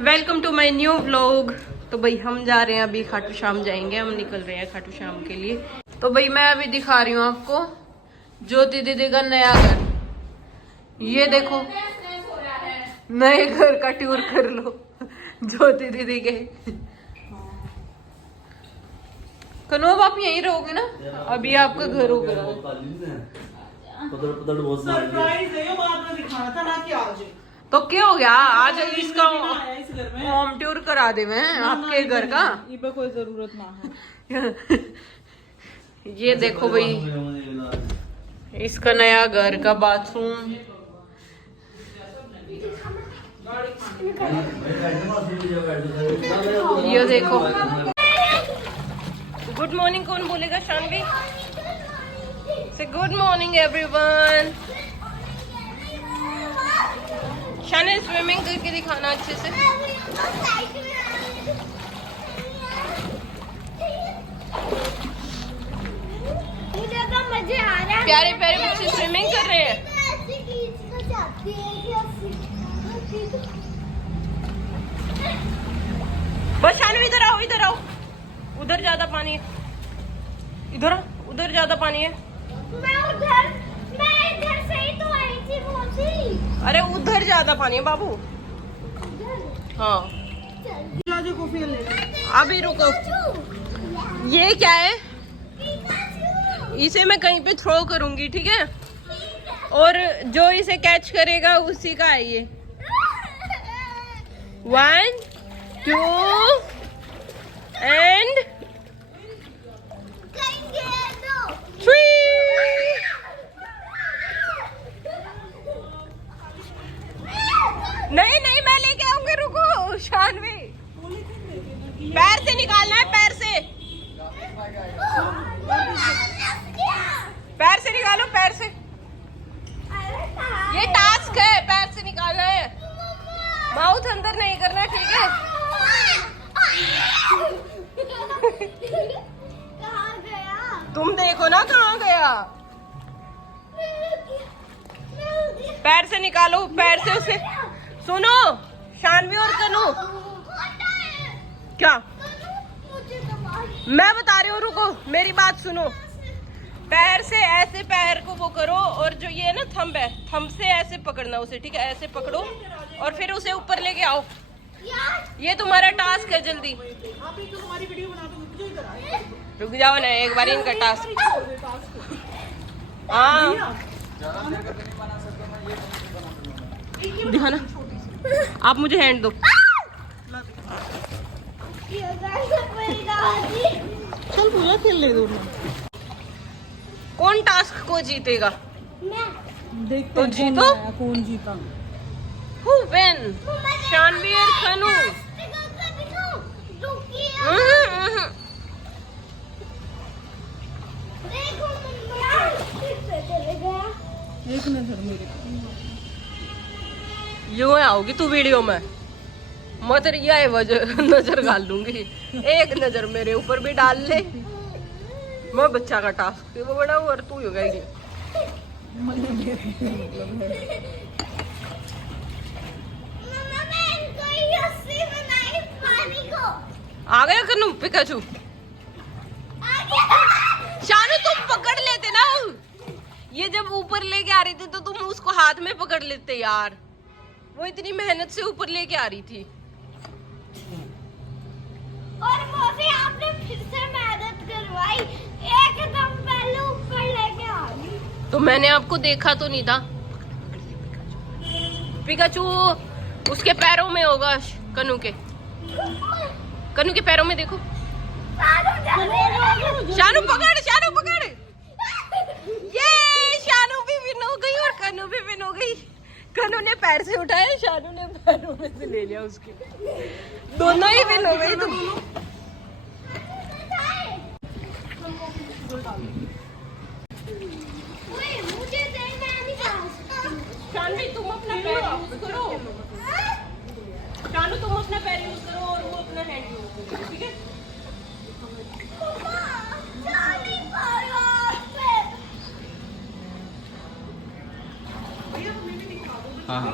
Welcome to my new vlog. तो भाई हम जा रहे हैं, अभी खाटू श्याम जाएंगे, हम निकल रहे हैं खाटू श्याम के लिए। तो भाई मैं अभी दिखा रही हूँ आपको ज्योति दीदी का नया घर। ये देखो, नए घर का टूर कर लो ज्योति दीदी के। कनोब आप यहीं रहोगे ना? अभी आपका घर होगा। सरप्राइज है, बाद में दिखाना था ना कि आज। तो क्या हो गया, आज इसका होम टूर करा दे मैं आपके घर का। इबे कोई जरूरत ना है। ये देखो भाई, इसका नया घर का बाथरूम। ये देखो। गुड मॉर्निंग कौन बोलेगा? शानवी से गुड मॉर्निंग एवरीवन। शान स्विमिंग करके दिखाना अच्छे से। मुझे तो मजे आ रहा है। प्यारे प्यारे बच्चे स्विमिंग कर रहे हैं। बस शानवी इधर आओ, इधर आओ। उधर ज्यादा पानी है, इधर आओ, उधर ज्यादा पानी है। मैं इधर से ही तो आई थी मोची। अरे उधर ज्यादा पानी है बाबू। हाँ कॉफी ले अभी रुको। ये क्या है? इसे मैं कहीं पे थ्रो करूंगी, ठीक है? और जो इसे कैच करेगा उसी का है ये। 1 2 एंड 3। नहीं नहीं, मैं लेके आऊंगी, रुको शानवी। पैर से निकालना है, पैर से। पैर से निकालो, पैर से। ये टास्क है, पैर से निकालना है। माउथ अंदर नहीं करना, ठीक है? कहाँ गया? तुम देखो ना कहाँ गया। पैर से निकालो, पैर से उसे। सुनो शानवी और कनू, क्या मैं बता रही हूँ, रुको मेरी बात सुनो। पैर से ऐसे पैर को वो करो, और जो ये ना थंब है, थंब से ऐसे पकड़ना उसे, ठीक है? ऐसे पकड़ो और फिर उसे ऊपर लेके आओ। ये तुम्हारा टास्क है, जल्दी रुक जाओ ना, एक बार इनका टास्क। हाँ दिखाना, आप मुझे हैंड दो। चल पूजा खेल ले दोनों। कौन टास्क को जीतेगा? देखते तो हैं जीतो। कौन जीता। Who win? शानवी और कनू। एक नजर मेरे यूं आओगी तू वीडियो में, मत रिया है वजह नजर डाल लूंगी। एक नजर मेरे ऊपर भी डाल ले। मैं बच्चा का टास्क वो बड़ा और तू हो गई। आ गया कनू पिकाचू। शानू तुम पकड़ लेते ना, ये जब ऊपर लेके आ रही थी तो तुम उसको हाथ में पकड़ लेते यार। वो इतनी मेहनत से ऊपर लेके आ रही थी। और मौसी आपने फिर से मेहनत करवाई, एकदम पहले ऊपर लेके आ गई। तो मैंने आपको देखा तो नहीं था। पिकाचू उसके पैरों में होगा, कनू के पैरों में देखो। शानू पकड़, शानू पकड़। ये शानू भी विन हो गई और कनू भी विन हो गई। कनू ने पैर से उठाया, शानू ने पैरों में से ले लिया उसके। दोनों ही विन हो गई तुम। मुझे देना नहीं। शानवी तुम अपना पैर यूज करो। शानू तुम अपना पैर यूज करो और वो अपना हैंड यूज करो, ठीक है? हाँ हाँ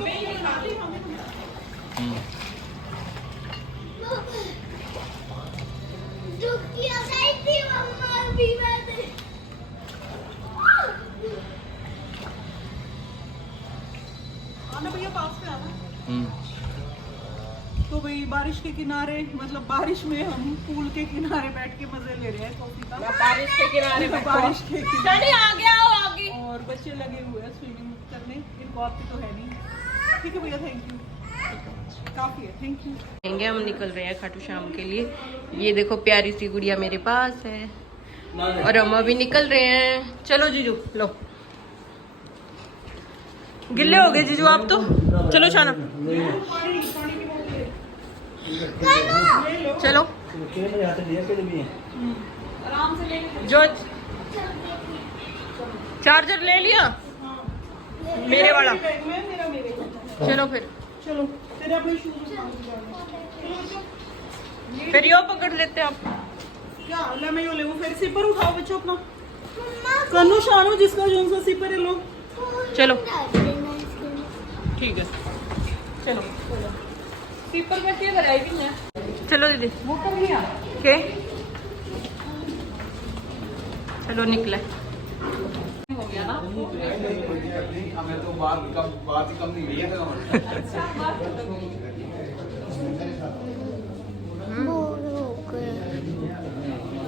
तो भाई बारिश के किनारे, मतलब बारिश में हम पूल के किनारे बैठ के मजे ले रहे हैं कॉफी का। बारिश के किनारे बारिश के किनारे चलिए आगे आओ आगे। और बच्चे लगे हुए हैं स्विमिंग करने। इनको आपकी तो है नहीं। ठीक है भैया, थैंक यू, काफी है, थैंक यू। हम निकल रहे हैं खाटू श्याम के लिए। ये देखो प्यारी सी गुड़िया मेरे पास है और हम अभी निकल रहे हैं। चलो जीजू लो, गिल्ले हो गए जीजू आप तो। चलो शाना चलो आराम से लेके जो चार्जर ले लिया मेरे वाला। मेरा मेरे चलो फिर, चलो तेरे अपने शूज फिर यो पकड़ लेते हैं आप। क्या ले मैं यो ले वो फिर सिपर उठाओ बच्चों अपना। कन्नू शानू जिसका जो सा सिपर है लो। चलो ठीक है, चलो सिपर में क्या कराएगी ना? चलो दीदी वो कर लिया। के चलो निकले। हो गया ना? हमें तो बात ही कम नहीं हुई है।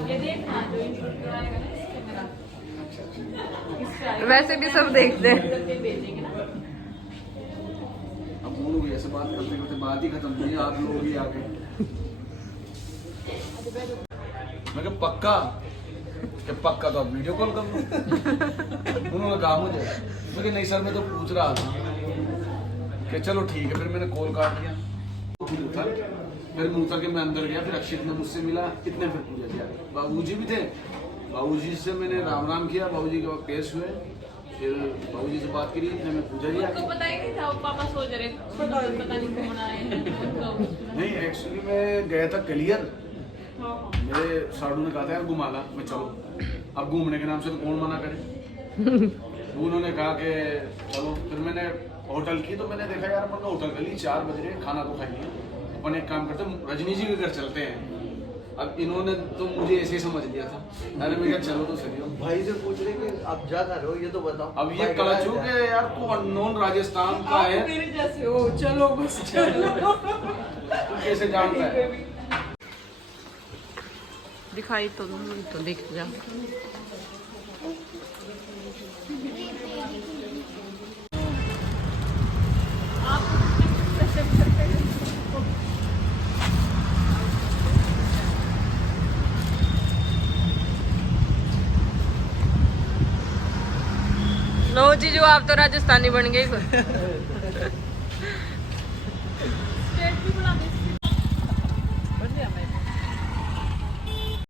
ये देखना जो इंटरव्यू आएगा ना इसके मेरा। वैसे भी सब देखते हैं। भेजेंगे ना। अब वो लोग ऐसे बात करते करते बात ही खत्म हुई, आप लोग ही आ गए। मैं कहा पक्का तो आप वीडियो कॉल कर लो। उन्होंने कहा मुझे नहीं सर मैं तो पूछ रहा था कि चलो ठीक है। फिर मैंने कॉल काट दिया, फिर मैं उतर के मैं अंदर गया। फिर अक्षित ने मुझसे मिला, कितने फिर पूजा किया। बाबूजी भी थे, बाबूजी से मैंने राम राम किया, बाबूजी के पेश हुए। फिर बाबूजी से बात करी, इतने में पूजा किया। तो पता ही नहीं था, पापा सोच रहे पता नहीं कौन आए हैं। नहीं एक्चुअली मैं गया था क्लियर। मेरे साडू ने कहा था यार घुमा ला, मैं चलो। अब घूमने के नाम से तो कौन मना करे। तो उन्होंने कहा कि चलो। फिर मैंने होटल की, तो मैंने देखा यार अपन होटल कर ली, 4 बज रहे, खाना तो खाई लिया। अपन एक काम करते हैं, रजनी जी के घर चलते हैं। अब इन्होंने तो मुझे ऐसे ही समझ लिया था। अरे मैं क्या चलो तो सही हो। भाई से पूछ रहे कि आप जा रहे हो, ये तो बताओ। अब ये कलचू के यार तू अननोन राजस्थान का है, मेरे जैसे हो, चलो बस चलो। तू कैसे जानता है। दिखाई तो देख जा। लो जीजू आप तो राजस्थानी बन गए।